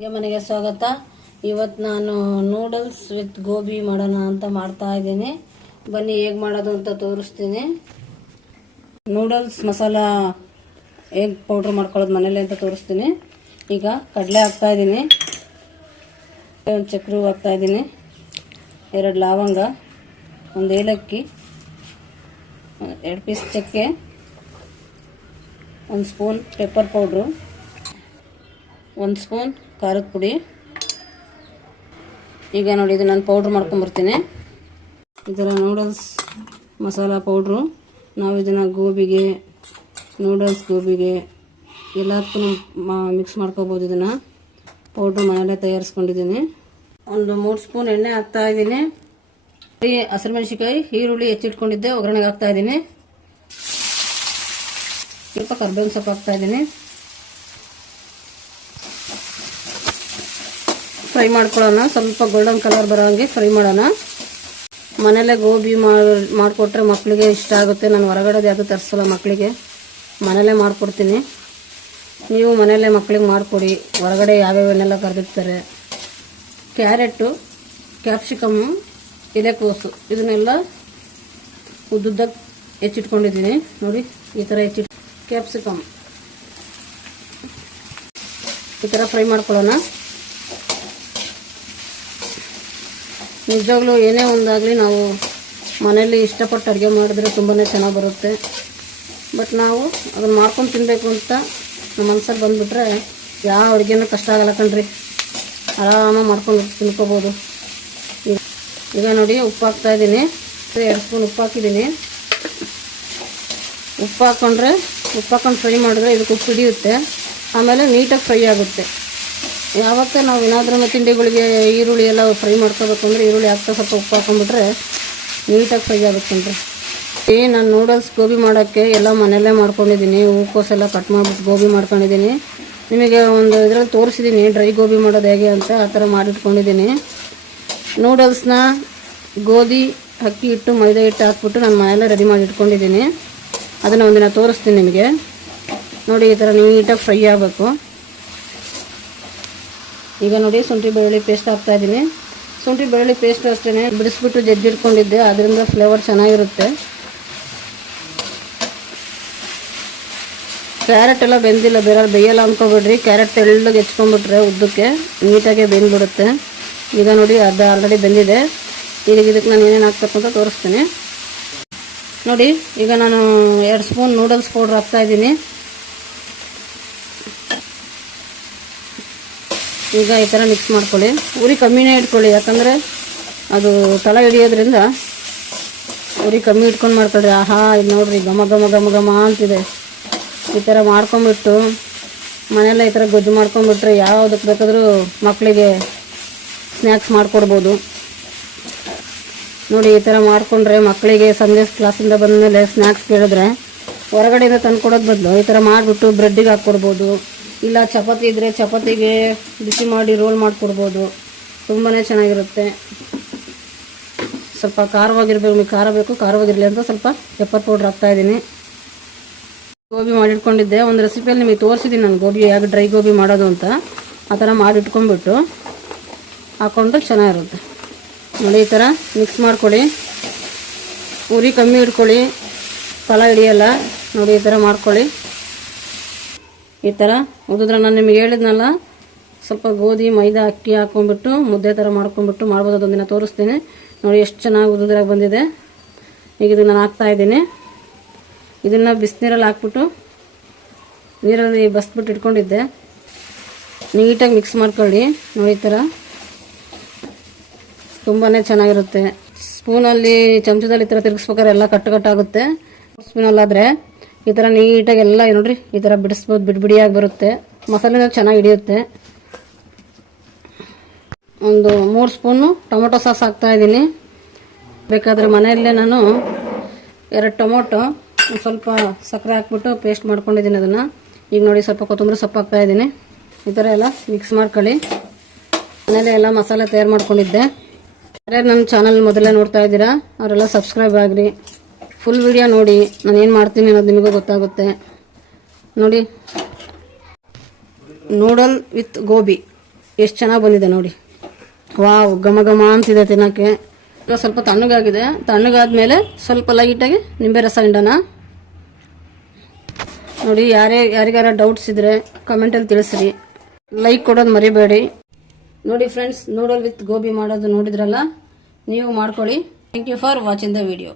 ಅಡುಗೆ ಮನೆಗೆ ಸ್ವಾಗತ. ಇವತ್ತು ನಾನು ನೂಡಲ್ಸ್ ವಿತ್ ಗೋಬಿ ಮಾಡೋಣ ಅಂತ ಮಾಡ್ತಾ ಇದ್ದೀನಿ. ಬನ್ನಿ ಹೇಗೆ ಮಾಡೋದು ಅಂತ ತೋರಿಸ್ತೀನಿ. ನೂಡಲ್ಸ್ ಮಸಾಲ ಹೇಗೆ ಪೌಡ್ರ್ ಮಾಡ್ಕೊಳ್ಳೋದು ಮನೇಲಿ ಅಂತ ತೋರಿಸ್ತೀನಿ. ಈಗ ಕಡಲೆ ಹಾಕ್ತಾ ಇದ್ದೀನಿ. ಒಂದು ಚಕ್ರ ಹಾಕ್ತಾ ಇದ್ದೀನಿ. ಎರಡು ಲವಂಗ, ಒಂದು ಏಲಕ್ಕಿ, ಎರಡು ಪೀಸ್ ಚಕ್ಕೆ, ಒಂದು ಸ್ಪೂನ್ ಪೆಪ್ಪರ್ ಪೌಡ್ರು ಒಂದು ಸ್ಪೂನ್ ಖಾರದ ಪುಡಿ. ಈಗ ನೋಡಿ ಇದು ನಾನು ಪೌಡ್ರ್ ಮಾಡ್ಕೊಂಬರ್ತೀನಿ ಇದರ ನೂಡಲ್ಸ್ ಮಸಾಲ ಪೌಡ್ರು ನಾವು ಇದನ್ನು ಗೋಬಿಗೆ ನೂಡಲ್ಸ್ ಗೋಬಿಗೆ ಎಲ್ಲದಕ್ಕೂ ಮಿಕ್ಸ್ ಮಾಡ್ಕೋಬೋದು ಇದನ್ನು. ಪೌಡ್ರ್ ಮನೆಯಲ್ಲೇ ತಯಾರಿಸ್ಕೊಂಡಿದ್ದೀನಿ. ಒಂದು ಮೂರು ಸ್ಪೂನ್ ಎಣ್ಣೆ ಹಾಕ್ತಾ ಇದ್ದೀನಿ. ಈ ಹಸಿರುಮೆಣಸಿಕಾಯಿ ಈರುಳ್ಳಿ ಹೆಚ್ಚಿಟ್ಕೊಂಡಿದ್ದೆ, ಒಗ್ಗರಣೆಗೆ ಹಾಕ್ತಾ ಇದ್ದೀನಿ. ಸ್ವಲ್ಪ ಕರ್ಬೇವಿನ ಸೊಪ್ಪು ಹಾಕ್ತಾ ಇದ್ದೀನಿ. ಫ್ರೈ ಮಾಡ್ಕೊಳ್ಳೋಣ. ಸ್ವಲ್ಪ ಗೋಲ್ಡನ್ ಕಲರ್ ಬರೋ ಹಾಗೆ ಫ್ರೈ ಮಾಡೋಣ. ಮನೇಲೆ ಗೋಬಿ ಮಾಡಿಕೊಟ್ರೆ ಮಕ್ಕಳಿಗೆ ಇಷ್ಟ ಆಗುತ್ತೆ. ನಾನು ಹೊರಗಡೆ ಯಾವುದು ತರಿಸಲ್ಲ ಮಕ್ಕಳಿಗೆ ಮನೇಲೇ ಮಾಡಿಕೊಡ್ತೀನಿ. ನೀವು ಮನೆಯಲ್ಲೇ ಮಕ್ಕಳಿಗೆ ಮಾಡಿಕೊಡಿ. ಹೊರಗಡೆ ಯಾವ್ಯಾವನ್ನೆಲ್ಲ ಕರೆದಿರ್ತಾರೆ. ಕ್ಯಾರೆಟು ಕ್ಯಾಪ್ಸಿಕಮ್ಮು ಎಲೆಕೋಸು ಇದನ್ನೆಲ್ಲ ಉದ್ದುದ್ದಕ್ಕೆ ಹೆಚ್ಚಿಟ್ಕೊಂಡಿದ್ದೀನಿ. ನೋಡಿ, ಈ ಥರ ಹೆಚ್ಚಿಟ್ ಕ್ಯಾಪ್ಸಿಕಮ್. ಈ ಥರ ಫ್ರೈ ಮಾಡ್ಕೊಳ್ಳೋಣ. ನಿಜವಾಗ್ಲೂ ಏನೇ ಒಂದಾಗಲಿ ನಾವು ಮನೇಲಿ ಇಷ್ಟಪಟ್ಟು ಅಡುಗೆ ಮಾಡಿದ್ರೆ ತುಂಬಾ ಚೆನ್ನಾಗಿ ಬರುತ್ತೆ. ಬಟ್ ನಾವು ಅದನ್ನು ಮಾಡ್ಕೊಂಡು ತಿನ್ನಬೇಕು ಅಂತ ನಮ್ಮ ಮನಸ್ಸಲ್ಲಿ ಬಂದುಬಿಟ್ರೆ ಯಾವ ಅಡುಗೆನೂ ಕಷ್ಟ ಆಗಲ್ಲ ಕಣ್ರಿ. ಆರಾಮಾಗಿ ಮಾಡ್ಕೊಂಡು ತಿನ್ಕೋಬೋದು. ಈಗ- ನೋಡಿ ಉಪ್ಪು ಹಾಕ್ತಾ ಇದ್ದೀನಿ. ಎರಡು ಸ್ಪೂನ್ ಉಪ್ಪು ಹಾಕಿದ್ದೀನಿ. ಉಪ್ಪು ಹಾಕ್ಕೊಂಡ್ರೆ ಉಪ್ಪು ಹಾಕೊಂಡು ಫ್ರೈ ಮಾಡಿದ್ರೆ ಇದಕ್ಕೆ ಉಪ್ಪು ಹಿಡಿಯುತ್ತೆ. ಆಮೇಲೆ ನೀಟಾಗಿ ಫ್ರೈ ಆಗುತ್ತೆ. ಯಾವತ್ತೂ ನಾವು ಏನಾದ್ರೂ ತಿಂಡಿಗಳಿಗೆ ಈರುಳ್ಳಿ ಎಲ್ಲ ಫ್ರೈ ಮಾಡ್ಕೋಬೇಕು ಅಂದರೆ ಈರುಳ್ಳಿ ಹಾಕ್ತಾ ಸ್ವಲ್ಪ ಉಪ್ಪು ಹಾಕೊಂಡ್ಬಿಟ್ರೆ ನೀಟಾಗಿ ಫ್ರೈ ಆಗುತ್ತೆ ಅಂದ್ರೆ. ಏ, ನಾನು ನೂಡಲ್ಸ್ ಗೋಬಿ ಮಾಡೋಕ್ಕೆ ಎಲ್ಲ ಮನೆಯಲ್ಲೇ ಮಾಡ್ಕೊಂಡಿದ್ದೀನಿ. ಹೂಕೋಸೆಲ್ಲ ಕಟ್ ಮಾಡಿಬಿಟ್ಟು ಗೋಬಿ ಮಾಡ್ಕೊಂಡಿದ್ದೀನಿ. ನಿಮಗೆ ಒಂದು ಇದರಲ್ಲಿ ತೋರಿಸಿದ್ದೀನಿ ಡ್ರೈ ಗೋಬಿ ಮಾಡೋದು ಹೇಗೆ ಅಂತ ಆ ಥರ ಮಾಡಿಟ್ಕೊಂಡಿದ್ದೀನಿ. ನೂಡಲ್ಸ್ನ ಗೋಧಿ, ಅಕ್ಕಿ ಹಿಟ್ಟು, ಮೈದಾ ಹಿಟ್ಟು ಹಾಕ್ಬಿಟ್ಟು ನಾನು ಮನೆಯಲ್ಲೇ ರೆಡಿ ಮಾಡಿ ಇಟ್ಕೊಂಡಿದ್ದೀನಿ. ಅದನ್ನು ಒಂದಿನ ತೋರಿಸ್ತೀನಿ ನಿಮಗೆ. ನೋಡಿ ಈ ಥರ ನೀಟಾಗಿ ಫ್ರೈ ಆಗಬೇಕು. ಈಗ ನೋಡಿ ಶುಂಠಿ ಬೆಳ್ಳುಳ್ಳಿ ಪೇಸ್ಟ್ ಹಾಕ್ತಾ ಇದ್ದೀನಿ. ಶುಂಠಿ ಬೆಳ್ಳುಳ್ಳಿ ಪೇಸ್ಟ್ ಅಷ್ಟೇ ಬಿಡಿಸ್ಬಿಟ್ಟು ಜಜ್ಜಿಟ್ಕೊಂಡಿದ್ದೆ. ಅದರಿಂದ ಫ್ಲೇವರ್ ಚೆನ್ನಾಗಿರುತ್ತೆ. ಕ್ಯಾರೆಟ್ ಎಲ್ಲ ಬೆಂದಿಲ್ಲ, ಬೇರೆ ಬೇಯಲ್ಲ ಅಂದ್ಕೊಬಿಡ್ರಿ ಕ್ಯಾರೆಟ್ ತೆಳ್ಳಗೆ ಹೆಚ್ಕೊಂಡ್ಬಿಟ್ರೆ ಉದ್ದಕ್ಕೆ ನೀಟಾಗೆ ಬೆಂದ್ಬಿಡುತ್ತೆ. ಈಗ ನೋಡಿ ಅರ್ಧ ಆಲ್ರೆಡಿ ಬೆಂದಿದೆ. ಈಗ ಇದಕ್ಕೆ ನಾನು ಏನೇನು ಹಾಕ್ಬೇಕು ಅಂತ ತೋರಿಸ್ತೀನಿ. ನೋಡಿ, ಈಗ ನಾನು ಎರಡು ಸ್ಪೂನ್ ನೂಡಲ್ಸ್ ಪೌಡ್ರ್ ಹಾಕ್ತಾ ಈಗ ಈ ಥರ ಮಿಕ್ಸ್ ಮಾಡ್ಕೊಳ್ಳಿ. ಉರಿ ಕಮ್ಮಿನೇ ಇಟ್ಕೊಳ್ಳಿ, ಯಾಕಂದರೆ ಅದು ತಳ ಹಿಡಿಯೋದ್ರಿಂದ ಉರಿ ಕಮ್ಮಿ ಇಟ್ಕೊಂಡು ಮಾಡ್ಕೊಳ್ರಿ ಆಹಾ, ಇದು ನೋಡ್ರಿ, ಘಮ ಘಮ ಘಮ ಘಮ ಅಂತಿದೆ. ಈ ಥರ ಮಾಡ್ಕೊಂಬಿಟ್ಟು ಮನೆಯಲ್ಲ ಈ ಥರ ಗೊಜ್ಜು ಮಾಡ್ಕೊಂಬಿಟ್ರೆ ಯಾವುದಕ್ಕೆ ಬೇಕಾದರೂ ಮಕ್ಕಳಿಗೆ ಸ್ನ್ಯಾಕ್ಸ್ ಮಾಡಿಕೊಡ್ಬೋದು. ನೋಡಿ, ಈ ಥರ ಮಾಡಿಕೊಂಡ್ರೆ ಮಕ್ಕಳಿಗೆ ಸಂಜೆ ಕ್ಲಾಸಿಂದ ಬಂದಮೇಲೆ ಸ್ನ್ಯಾಕ್ಸ್ ಕೇಳಿದ್ರೆ ಹೊರಗಡೆಯಿಂದ ತಂದು ಕೊಡೋದು ಬದಲು ಈ ಥರ ಮಾಡಿಬಿಟ್ಟು ಬ್ರೆಡ್ಡಿಗೆ ಹಾಕ್ಕೊಡ್ಬೋದು. ಇಲ್ಲ ಚಪಾತಿ ಇದ್ದರೆ ಚಪಾತಿಗೆ ಬಿಸಿ ಮಾಡಿ ರೋಲ್ ಮಾಡಿಕೊಡ್ಬೋದು. ತುಂಬಾ ಚೆನ್ನಾಗಿರುತ್ತೆ. ಸ್ವಲ್ಪ ಖಾರವಾಗಿರ್ಬೇಕು, ನಿಮಗೆ ಖಾರ ಬೇಕು, ಖಾರವಾಗಿರಲಿ ಅಂತ ಸ್ವಲ್ಪ ಪೆಪ್ಪರ್ ಪೌಡ್ರ್ ಹಾಕ್ತಾಯಿದ್ದೀನಿ ಗೋಬಿ ಮಾಡಿಟ್ಕೊಂಡಿದ್ದೆ. ಒಂದು ರೆಸಿಪಿಯಲ್ಲಿ ನಿಮಗೆ ತೋರಿಸಿದ್ದೀನಿ ನಾನು, ಗೋಬಿ ಹೇಗೆ ಡ್ರೈ ಗೋಬಿ ಮಾಡೋದು ಅಂತ. ಆ ಥರ ಮಾಡಿಟ್ಕೊಂಡ್ಬಿಟ್ಟು ಹಾಕ್ಕೊಂಡು ಚೆನ್ನಾಗಿರುತ್ತೆ. ನೋಡಿ, ಈ ಥರ ಮಿಕ್ಸ್ ಮಾಡ್ಕೊಳ್ಳಿ. ಉರಿ ಕಮ್ಮಿ ಇಟ್ಕೊಳ್ಳಿ. ಫಲ ಹಿಡಿಯಲ್ಲ. ನೋಡಿ, ಈ ಥರ ಮಾಡ್ಕೊಳ್ಳಿ. ಈ ಥರ ಉದಿದ್ರೆ ನಾನು ನಿಮಗೆ ಹೇಳಿದ್ನಲ್ಲ, ಸ್ವಲ್ಪ ಗೋಧಿ, ಮೈದಾ, ಅಕ್ಕಿ ಹಾಕ್ಕೊಂಡ್ಬಿಟ್ಟು ಮುದ್ದೆ ಥರ ಮಾಡ್ಕೊಂಡ್ಬಿಟ್ಟು ಮಾಡ್ಬೋದು ಅದೊಂದಿನ ತೋರಿಸ್ತೀನಿ. ನೋಡಿ ಎಷ್ಟು ಚೆನ್ನಾಗಿ ಉದುದ್ರಾಗ ಬಂದಿದೆ. ಈಗ ಇದು ನಾನು ಹಾಕ್ತಾ ಇದ್ದೀನಿ. ಇದನ್ನು ಬಿಸಿನೀರಲ್ಲಿ ಹಾಕ್ಬಿಟ್ಟು, ನೀರಲ್ಲಿ ಬಸ್ಬಿಟ್ಟು ಇಟ್ಕೊಂಡಿದ್ದೆ. ನೀಟಾಗಿ ಮಿಕ್ಸ್ ಮಾಡ್ಕೊಳ್ಳಿ. ನೋಡಿ ಈ ಥರ ತುಂಬಾ ಚೆನ್ನಾಗಿರುತ್ತೆ. ಸ್ಪೂನಲ್ಲಿ ಚಮಚದಲ್ಲಿ ಈ ಥರ ತಿರುಗಿಸ್ಬೇಕಾದ್ರೆ ಎಲ್ಲ ಕಟ್ಟು ಕಟ್ಟಾಗುತ್ತೆ ಸ್ಪೂನಲ್ಲಾದರೆ ಈ ಥರ ನೀಟಾಗಿ ಎಲ್ಲ ನೋಡ್ರಿ. ಈ ಥರ ಬಿಡಿಸ್ಬೋದು ಬಿಡ್ಬಿಡಿಯಾಗಿ ಬರುತ್ತೆ. ಮಸಾಲೆ ಚೆನ್ನಾಗಿ ಹಿಡಿಯುತ್ತೆ. ಒಂದು ಮೂರು ಸ್ಪೂನು ಟೊಮೊಟೊ ಸಾಸ್ ಹಾಕ್ತಾ ಇದ್ದೀನಿ. ಬೇಕಾದರೆ ಮನೆಯಲ್ಲೇ ನಾನು ಎರಡು ಟೊಮೊಟೊ ಸ್ವಲ್ಪ ಸಕ್ಕರೆ ಹಾಕ್ಬಿಟ್ಟು ಪೇಸ್ಟ್ ಮಾಡ್ಕೊಂಡಿದ್ದೀನಿ ಅದನ್ನು. ಈಗ ನೋಡಿ ಸ್ವಲ್ಪ ಕೊತ್ತಂಬರಿ ಸೊಪ್ಪು ಹಾಕ್ತಾ ಇದ್ದೀನಿ. ಈ ಥರ ಎಲ್ಲ ಮಿಕ್ಸ್ ಮಾಡ್ಕೊಳ್ಳಿ. ಮನೇಲೆ ಎಲ್ಲ ಮಸಾಲೆ ತಯಾರು ಮಾಡ್ಕೊಂಡಿದ್ದೆ. ಯಾರ್ಯಾರು ನನ್ನ ಚಾನಲ್ ಮೊದಲೇ ನೋಡ್ತಾ ಇದ್ದೀರಾ, ಅವರೆಲ್ಲ ಸಬ್ಸ್ಕ್ರೈಬ್ ಆಗಿರಿ. ಫುಲ್ ವಿಡಿಯೋ ನೋಡಿ, ನಾನು ಏನು ಮಾಡ್ತೀನಿ ಅನ್ನೋದು ನಿಮಗೂ ಗೊತ್ತಾಗುತ್ತೆ. ನೋಡಿ. ನೂಡಲ್ ವಿತ್ ಗೋಬಿ ಎಷ್ಟು ಚೆನ್ನಾಗಿ ಬಂದಿದೆ ನೋಡಿ. ವಾವ್ ಘಮ ಘಮ ಅಂತಿದೆ ತಿನ್ನೋಕ್ಕೆ. ಇವಾಗ ಸ್ವಲ್ಪ ತಣ್ಣಗಾಗಿದೆ. ತಣ್ಣಗಾದ್ಮೇಲೆ ಸ್ವಲ್ಪ ಲೈಟಾಗಿ ನಿಂಬೆ ರಸ ಹಿಂಡೋಣ ನೋಡಿ, ಯಾರೇ, ಯಾರಿಗಾರ ಡೌಟ್ಸ್ ಇದ್ರೆ ಕಮೆಂಟಲ್ಲಿ ತಿಳಿಸ್ರಿ. ಲೈಕ್ ಕೊಡೋದು ಮರಿಬೇಡಿ. ನೋಡಿ ಫ್ರೆಂಡ್ಸ್ ನೂಡಲ್ ವಿತ್ ಗೋಬಿ ಮಾಡೋದು ನೋಡಿದ್ರಲ್ಲ? ನೀವು ಮಾಡ್ಕೊಳ್ಳಿ. Thank you for watching the video